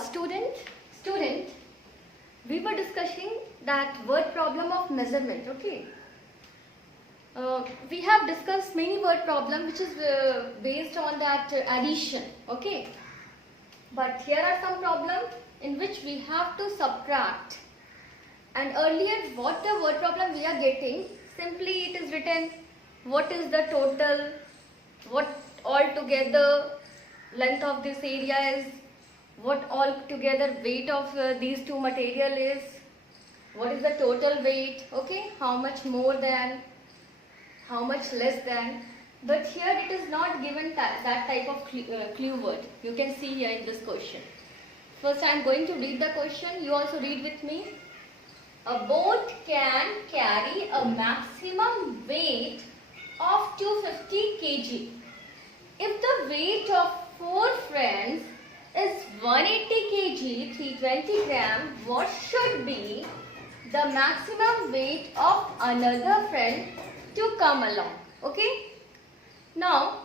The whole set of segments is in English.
Student, we were discussing that word problem of measurement. Okay. We have discussed many word problem which is based on that addition. Okay. But here are some problems in which we have to subtract. And earlier, what the word problem we are getting, simply it is written what is the total, what altogether length of this area is, what altogether weight of these two material is, what is the total weight, okay, how much more than, how much less than. But here it is not given that type of clue word. You can see here in this question. First I am going to read the question. You also read with me. A boat can carry a maximum weight of 250 kg. If the weight of 4 friends is 180 kg, 320 gram, what should be the maximum weight of another friend to come along? Okay. Now,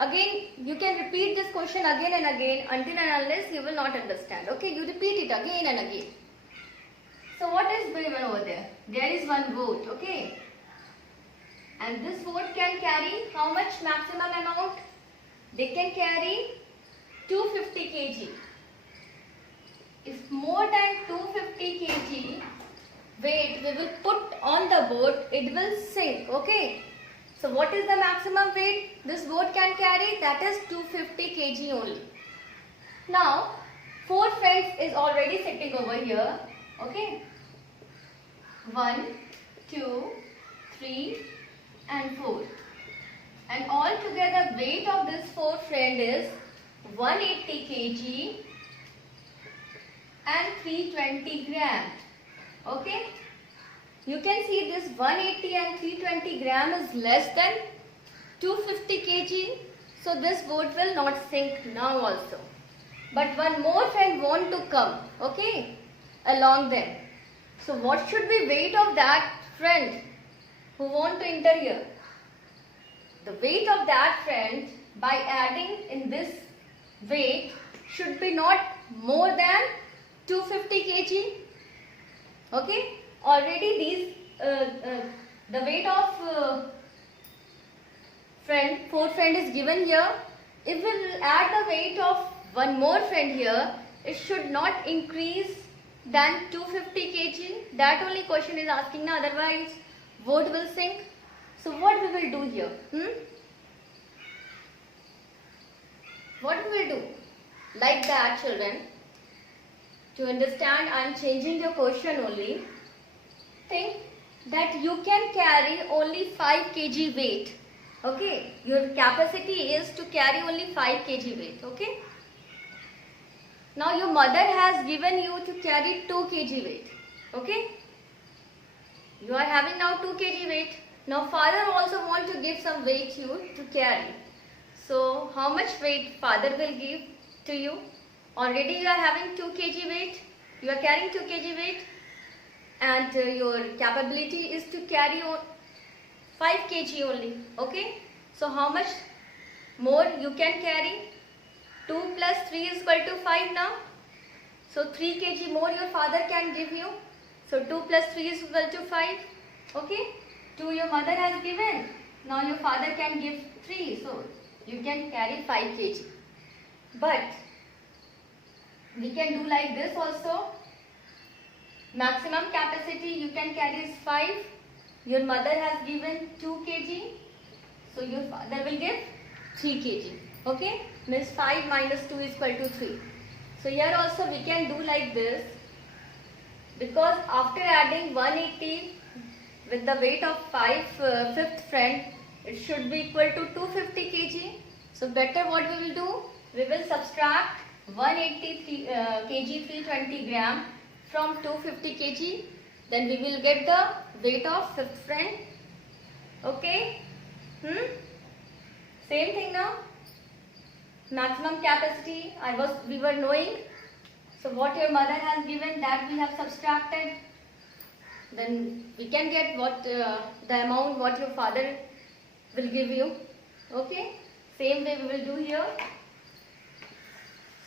again, you can repeat this question again and again until and unless you will not understand. Okay, you repeat it again and again. So, what is given over there? There is one boat, okay. And this boat can carry how much maximum amount? They can carry 250 kg. If more than 250 kg weight we will put on the boat, it will sink, okay. So what is the maximum weight this boat can carry? That is 250 kg only. Now 4 friends is already sitting over here, okay. 1, 2, 3 and 4. And altogether weight of this 4 friend is 180 kg and 320 gram. Okay. You can see this 180 and 320 gram is less than 250 kg. So this boat will not sink now also. But one more friend want to come, okay, along them. So what should be weight of that friend who want to enter here? The weight of that friend by adding in this weight should be not more than 250 kg. Okay. Already these the weight of 4 friend is given here. If we will add the weight of one more friend here, it should not increase than 250 kg. That only question is asking now, otherwise boat will sink. So what we will do here? What we will do? Like that, children. To understand, I am changing the question only. Think that you can carry only 5 kg weight. Okay. Your capacity is to carry only 5 kg weight. Okay. Now your mother has given you to carry 2 kg weight. Okay. You are having now 2 kg weight. Now father also want to give some weight you to carry. So how much weight father will give to you? Already you are having 2 kg weight. You are carrying 2 kg weight. And your capability is to carry 5 kg only. Okay. So how much more you can carry? 2 plus 3 is equal to 5 now. So 3 kg more your father can give you. So 2 plus 3 is equal to 5. Okay. 2 your mother has given. Now your father can give 3. So you can carry 5 kg. But we can do like this also. Maximum capacity you can carry is 5. Your mother has given 2 kg. So your father will give 3 kg. Okay. Means 5 minus 2 is equal to 3. So here also we can do like this. Because after adding 180 with the weight of 5th friend, it should be equal to 250 kg. So better what we will do? We will subtract 180 kg 320 gram from 250 kg. Then we will get the weight of 5th friend. Okay. Same thing now. Maximum capacity we were knowing. So what your mother has given, that we have subtracted. Then we can get what the amount what your father will give you. Okay. Same way we will do here.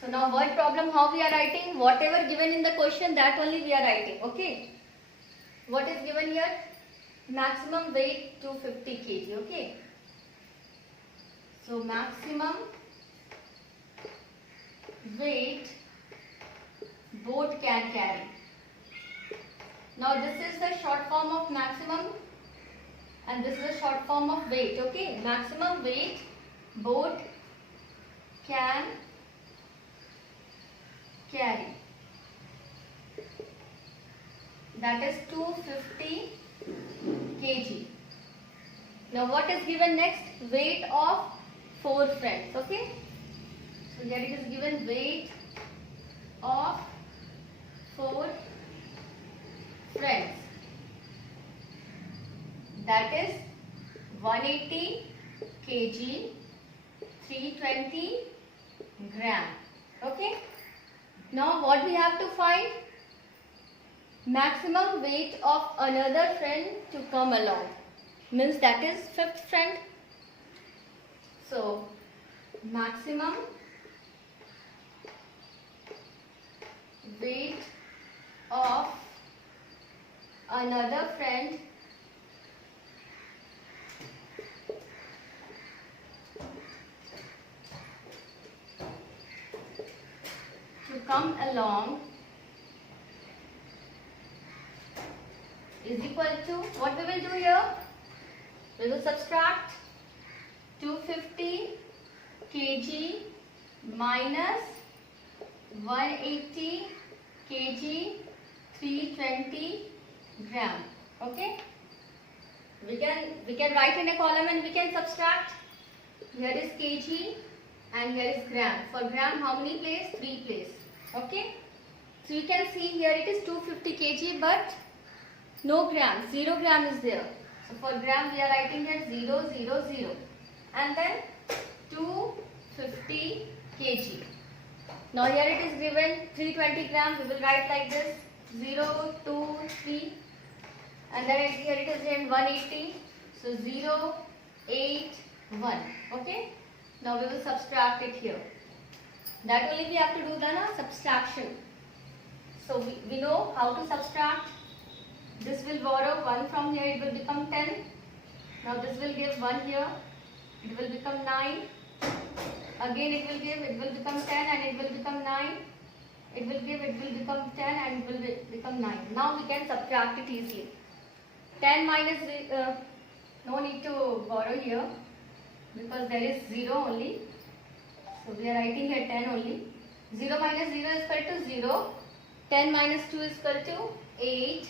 So now word problem, how we are writing? Whatever given in the question, that only we are writing. Okay. What is given here? Maximum weight 250 kg. Okay. So maximum weight boat can carry. Now this is the short form of maximum and this is the short form of weight. Okay. Maximum weight boat can carry. That is 250 kg. Now what is given next? Weight of 4 friends. Okay. So here it is given weight of 4 friends. That is 180 kg, 320 gram. Okay. Now what we have to find? Maximum weight of another friend to come along. Means that is 5th friend. So maximum weight of another friend to come along is equal to, what we will do here? We will subtract 250 kg minus 180 kg 320 gram. Okay. We can write in a column and we can subtract. Here is kg and here is gram. For gram, how many place? 3 place. Okay. So you can see here it is 250 kg but no gram, 0 gram is there. So for gram we are writing here 0, 0, 0 and then 250 kg. Now here it is given 320 gram, we will write like this 0, 2, 3 and then here it is given 180. So 0, 8, 1. Okay. Now we will subtract it here. That only we have to do the subtraction. So we know how to subtract. This will borrow 1 from here, it will become 10. Now this will give 1 here, it will become 9. Again it will become 10 and it will become 9. It will become 10 and it will become 9. Now we can subtract it easily. 10 minus, no need to borrow here because there is 0 only. So we are writing here 10 only. 0 minus 0 is equal to 0. 10 minus 2 is equal to 8.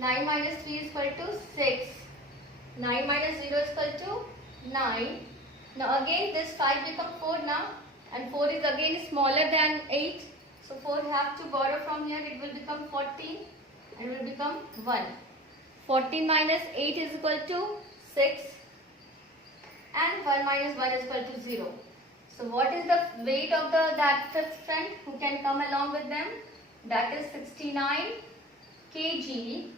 9 minus 3 is equal to 6. 9 minus 0 is equal to 9. Now again this 5 becomes 4 now and 4 is again smaller than 8. So 4 have to borrow from here, it will become 14 and it will become 1. 14 minus 8 is equal to 6 and 1 minus 1 is equal to 0. So what is the weight of that 5th friend who can come along with them? That is 69 kg,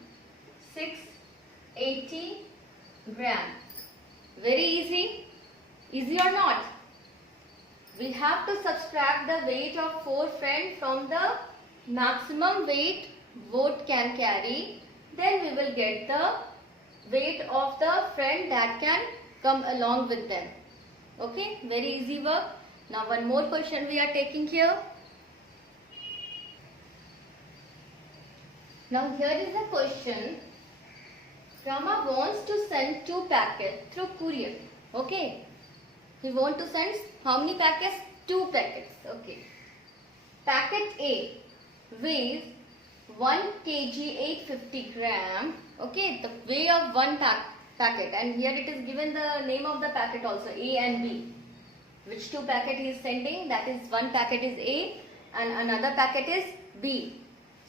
680 gram. Very easy. Easy or not? We have to subtract the weight of 4 friends from the maximum weight boat can carry. Then we will get the weight of the friend that can come along with them. Okay, very easy work. Now one more question we are taking here. Now here is a question. Rama wants to send 2 packets through courier. Okay. We want to send how many packets? 2 packets. Okay. Packet A weighs 1 kg 850 gram. Okay. The weight of one packet. And here it is given the name of the packet also, A and B. Which 2 packet he is sending? That is, one packet is A and another packet is B.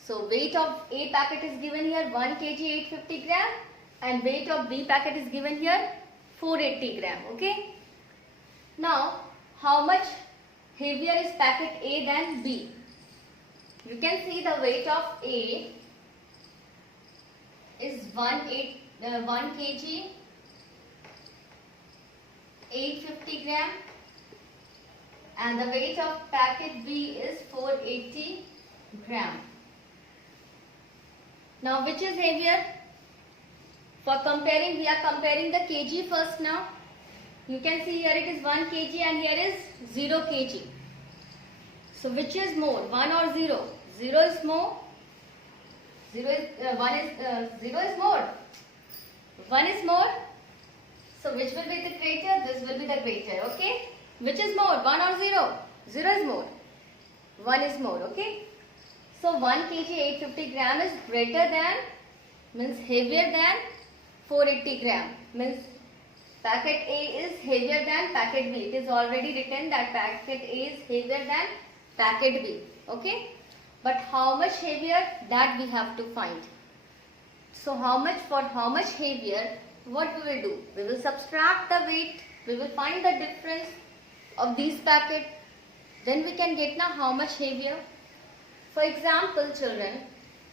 So weight of A packet is given here 1 kg 850 gram and weight of B packet is given here 480 gram. Okay. Now how much heavier is packet A than B? You can see the weight of A is 1 kg 850 gram and the weight of packet B is 480 gram. Now which is heavier? For comparing, we are comparing the kg first now. You can see here it is 1 kg and here is 0 kg. So which is more, 1 or 0? 0 is more. 0 is 0 is more. 1 is more. So which will be the greater? This will be the greater. Okay. Which is more, 1 or 0? 0 is more. 1 is more. Okay. So 1 kg 850 gram is greater than, means heavier than 480 gram. Means packet A is heavier than packet B. It is already written that packet A is heavier than packet B. Okay. But how much heavier, that we have to find. So how much heavier, what we will do? We will subtract the weight. We will find the difference of these packets. Then we can get now how much heavier. For example, children,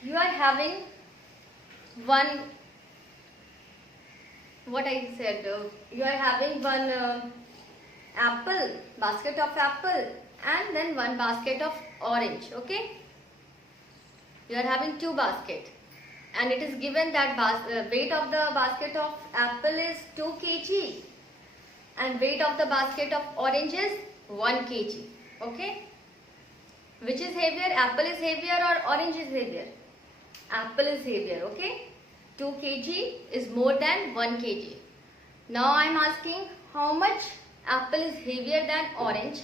you are having one, what I said, you are having one apple, basket of apple, and then one basket of orange. Okay. You are having 2 baskets, and it is given that weight of the basket of apple is 2 kg and weight of the basket of orange is 1 kg. Okay. Which is heavier? Apple is heavier or orange is heavier? Apple is heavier. Okay. 2 kg is more than 1 kg. Now I am asking how much apple is heavier than orange.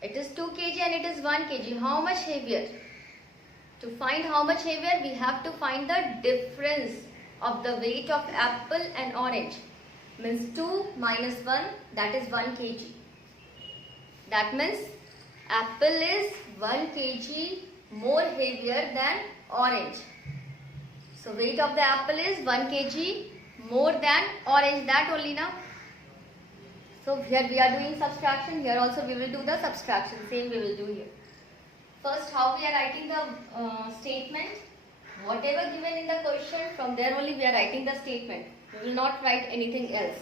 It is 2 kg and it is 1 kg. How much heavier? To find how much heavier, we have to find the difference of the weight of apple and orange. Means 2 minus 1, that is 1 kg. That means apple is 1 kg more heavier than orange. So weight of the apple is 1 kg more than orange. That only now. So here we are doing subtraction. Here also we will do the subtraction. Same we will do here. First, how we are writing the statement. Whatever given in the question, from there only we are writing the statement. We will not write anything else.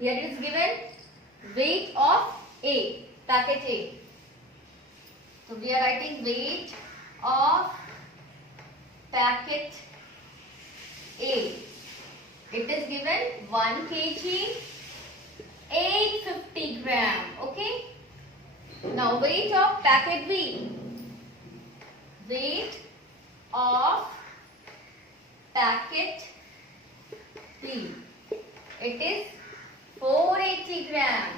Here it is given weight of A, packet A. So we are writing weight of packet A. It is given 1 kg 850 gram. Okay. Now weight of packet B. Weight of packet B. It is 480 gram.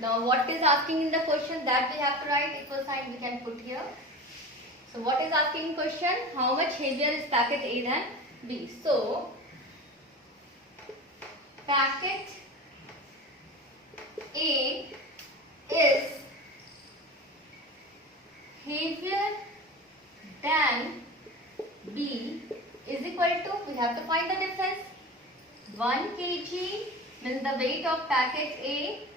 Now what is asking in the question, that we have to write. Equal sign we can put here. So what is asking in question? How much heavier is packet A than B? So packet A is heavier than B is equal to, we have to find the difference. 1 kg means the weight of packet A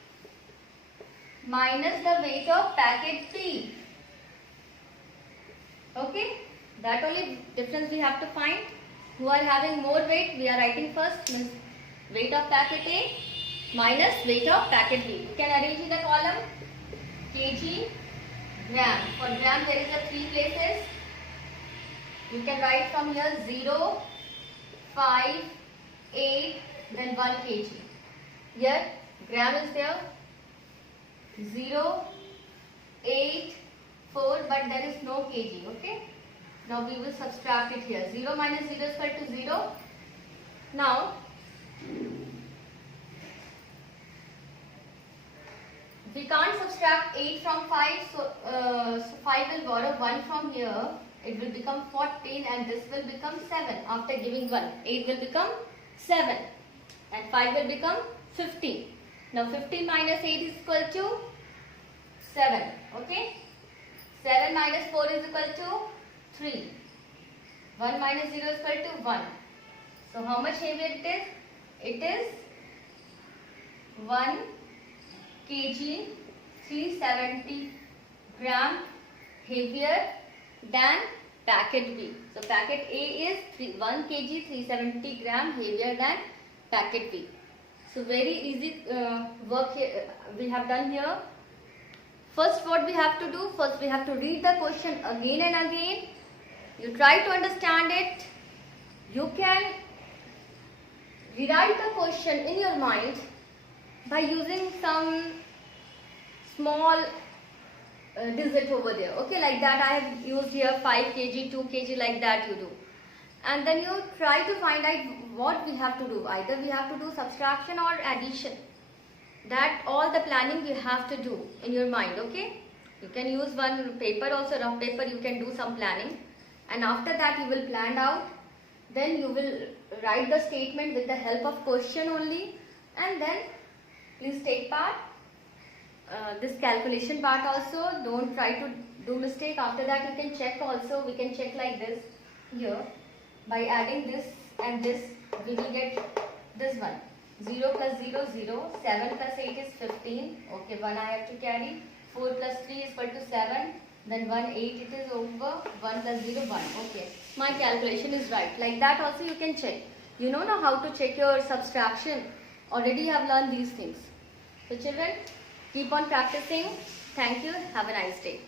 minus the weight of packet B. Okay, that only difference we have to find. Who are having more weight, we are writing first, means weight of packet A minus weight of packet B. You can arrange in the column kg, gram. For gram there is a 3 places. You can write from here 0, 5, 8, then 1 kg. Here gram is there 0, 8, 4, but there is no kg. Okay. Now we will subtract it here. 0 minus 0 is equal to 0. Now we can't subtract 8 from 5, so 5 will borrow 1 from here. It will become 14 and this will become 7 after giving 1. 8 will become 7 and 5 will become 15. Now 15 minus 8 is equal to 7. Okay. 7 minus 4 is equal to 3. 1 minus 0 is equal to 1. So how much heavier it is? It is 1 kg 370 gram heavier than packet B. So packet A is 1 kg 370 gram heavier than packet B. So very easy work here, we have done here. First what we have to do, first we have to read the question again and again. You try to understand it. You can rewrite the question in your mind by using some small digit over there. Okay, like that I have used here 5 kg, 2 kg, like that you do. And then you try to find out what we have to do. Either we have to do subtraction or addition. That all the planning you have to do in your mind, okay? You can use one paper also, rough paper, you can do some planning. And after that you will plan out. Then you will write the statement with the help of question only. And then please take part. This calculation part also, don't try to do mistake. After that you can check also, we can check like this here. By adding this and this, we will get this one. 0 plus 0, 0. 7 plus 8 is 15. Okay, 1 I have to carry. 4 plus 3 is equal to 7. Then 1, 8 it is over. 1 plus 0, 1. Okay, my calculation is right. Like that also you can check. You know now how to check your subtraction. Already you have learned these things. So children, keep on practicing. Thank you. Have a nice day.